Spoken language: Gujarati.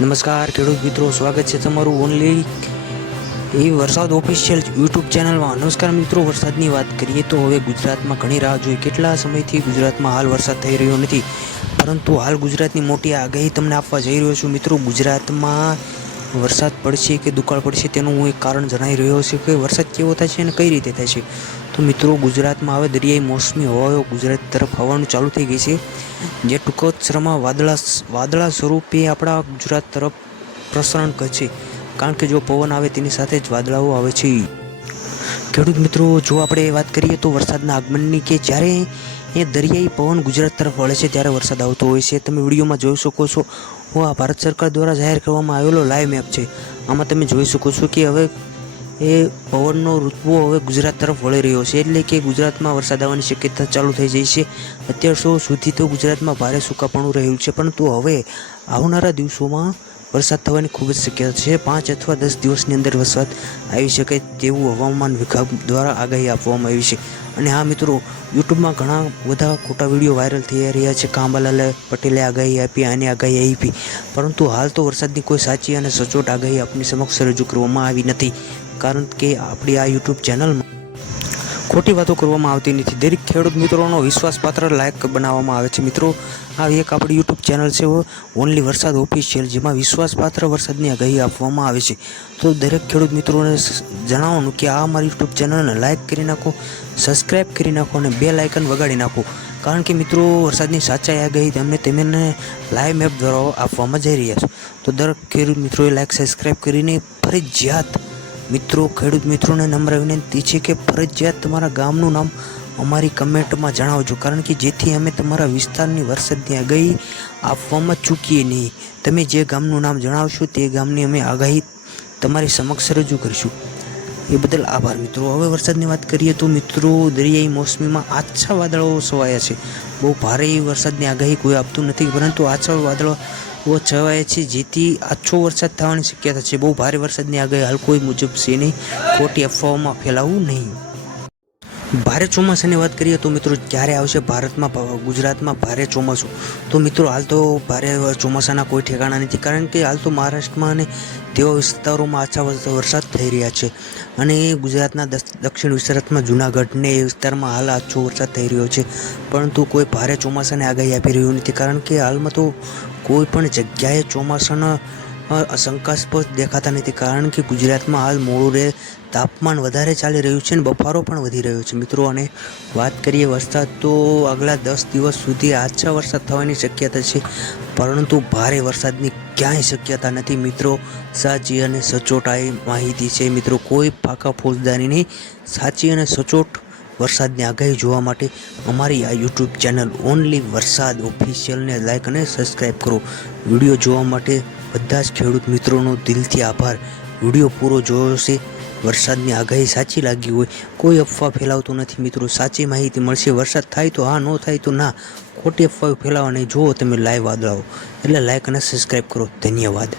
નમસ્કાર ખેડૂત મિત્રો, સ્વાગત છે તમારું ઓનલી એ વરસાદ ઓફિશિયલ યુટ્યુબ ચેનલમાં। નમસ્કાર મિત્રો, વરસાદની વાત કરીએ તો હવે ગુજરાતમાં ઘણી રાહ જોઈ। કેટલા સમયથી ગુજરાતમાં હાલ વરસાદ થઈ રહ્યો નથી, પરંતુ હાલ ગુજરાતની મોટી આગાહી તમને આપવા જઈ રહ્યો છું। મિત્રો, ગુજરાતમાં વરસાદ પડશે કે દુકાળ પડશે તેનું હું એક કારણ જણાવી રહ્યો છું કે વરસાદ કેવો થાય છે અને કઈ રીતે થાય છે। તો મિત્રો, ગુજરાતમાં હવે દરિયાઈ મોસમી હવાઓ ગુજરાત તરફ આવવાનું ચાલુ થઈ ગઈ છે, જે ટૂંક જ સમયમાં વાદળા સ્વરૂપે આપણા ગુજરાત તરફ પ્રસરણ કરશે, કારણ કે જો પવન આવે તેની સાથે જ વાદળાઓ આવે છે। ખેડૂત મિત્રો, જો આપણે વાત કરીએ તો વરસાદના આગમનની, કે જ્યારે એ દરિયાઈ પવન ગુજરાત તરફ વળે છે ત્યારે વરસાદ આવતો હોય છે। તમે વિડીયોમાં જોઈ શકો છો, આ ભારત સરકાર દ્વારા જાહેર કરવામાં આવેલો લાઈવ મેપ છે। આમાં તમે જોઈ શકો છો કે હવે એ પવનનો ઋતુઓ હવે ગુજરાત તરફ વળી રહ્યો છે, એટલે કે ગુજરાતમાં વરસાદ આવવાની શક્યતા ચાલુ થઈ જાય છે। અત્યાર સુધી તો ગુજરાતમાં ભારે સૂકાપણું રહ્યું છે, પરંતુ હવે આવનારા દિવસોમાં વરસાદ થવાની ખૂબ જ શક્યતા છે। 5 અથવા 10 દિવસની અંદર વરસાદ આવી શકે તેવું હવામાન વિભાગ દ્વારા આગાહી આપવામાં આવી છે। અને હા મિત્રો, યુટ્યુબમાં ઘણા બધા ખોટા વિડીયો વાયરલ થઈ રહ્યા છે કે અંબાલાલ પટેલે આગાહી આપી, આની આગાહી આપી, પરંતુ હાલ તો વરસાદની કોઈ સાચી અને સચોટ આગાહી આપણી સમક્ષ રજૂ કરવામાં આવી નથી, કારણ કે આપણી આ યુટ્યુબ ચેનલમાં ખોટી વાતો કરવામાં આવતી નથી। દરેક ખેડૂત મિત્રોનો વિશ્વાસપાત્ર લાયક બનાવવામાં આવે છે। મિત્રો, આ એક આપણી યુટ્યુબ ચેનલ છે ઓનલી વરસાદ ઓફિશિયલ, જેમાં વિશ્વાસપાત્ર વરસાદની આગાહી આપવામાં આવે છે। તો દરેક ખેડૂત મિત્રોને જણાવવાનું કે આ અમારી યુટ્યુબ ચેનલને લાઇક કરી નાખો, સબસ્ક્રાઈબ કરી નાખો અને બેલ આઇકન વગાડી નાખો, કારણ કે મિત્રો વરસાદની સાચા આગાહી તેમને લાઈવ મેપ દ્વારા આપવામાં જઈ રહ્યા છે। તો દરેક ખેડૂત મિત્રોએ લાઇક સબસ્ક્રાઈબ કરીને ફરજિયાત મિત્રો ખેડૂત મિત્રોને નમ્ર વિનંતી છે કે ફરજિયાત તમારા ગામનું નામ અમારી કમેન્ટમાં જણાવજો, કારણ કે જેથી અમે તમારા વિસ્તારની વરસાદની આગાહી આપવામાં ચૂકીએ નહીં। તમે જે ગામનું નામ જણાવશો તે ગામની અમે આગાહી તમારી સમક્ષ રજૂ કરીશું। એ બદલ આભાર મિત્રો। હવે વરસાદની વાત કરીએ તો મિત્રો, દરિયાઈ મોસમીમાં આછા વાદળો છવાયા છે। બહુ ભારે વરસાદની આગાહી કોઈ આપતું નથી, પરંતુ આછા વાદળો છવાયા છે, જેથી આછો વરસાદ થવાની શક્યતા છે। બહુ ભારે વરસાદની આગાહી હાલ કોઈ મુજબ છે નહીં, ખોટી અફવાઓમાં ફેલાવવું નહીં। ભારે ચોમાસાની વાત કરીએ તો મિત્રો, ક્યારે આવશે ગુજરાતમાં ભારે ચોમાસું? તો મિત્રો, હાલ તો ભારે ચોમાસાના કોઈ ઠેકાણા નથી, કારણ કે હાલ તો મહારાષ્ટ્રમાં અને તેવા વિસ્તારોમાં આછા વરસાદ થઈ રહ્યા છે, અને ગુજરાતના દક્ષિણ વિસ્તારમાં જૂનાગઢ ને એ વિસ્તારમાં હાલ આછો વરસાદ થઈ રહ્યો છે, પરંતુ કોઈ ભારે ચોમાસાની આગાહી આપી રહ્યું નથી, કારણ કે હાલમાં તો કોઈ પણ જગ્યાએ ચોમાસાના શંકાસ્પદ દેખાતા નથી, કારણ કે ગુજરાતમાં હાલ મોડું તાપમાન વધારે ચાલી રહ્યું છે અને બફારો પણ વધી રહ્યો છે મિત્રો। અને વાત કરીએ વરસાદ, તો આગલા 10 દિવસ સુધી આછા વરસાદ થવાની શક્યતા છે, પરંતુ ભારે વરસાદની ક્યાંય શક્યતા નથી મિત્રો। સાચી અને સચોટ આ માહિતી છે મિત્રો, કોઈ ફાંકા ફોજદારી નહીં। સાચી અને સચોટ વરસાદની આગાહી જોવા માટે અમારી આ યુટ્યુબ ચેનલ ઓનલી વરસાદ ઓફિશિયલને લાઇક અને સબસ્ક્રાઈબ કરો। વિડીયો જોવા માટે બધા જ ખેડૂત મિત્રોનો દિલથી આભાર। વિડીયો પૂરો જોયો છે, વરસાદની આગાહી સાચી લાગી હોય, કોઈ અફવા ફેલાવતો નથી મિત્રો, સાચી માહિતી મળશે। વરસાદ થાય તો હા, ન થાય તો ના, ખોટી અફવા ફેલાવવા નહીં। જુઓ તમે લાઈવ વાદળાઓ, એટલે લાઇક અને સબસ્ક્રાઈબ કરો। ધન્યવાદ।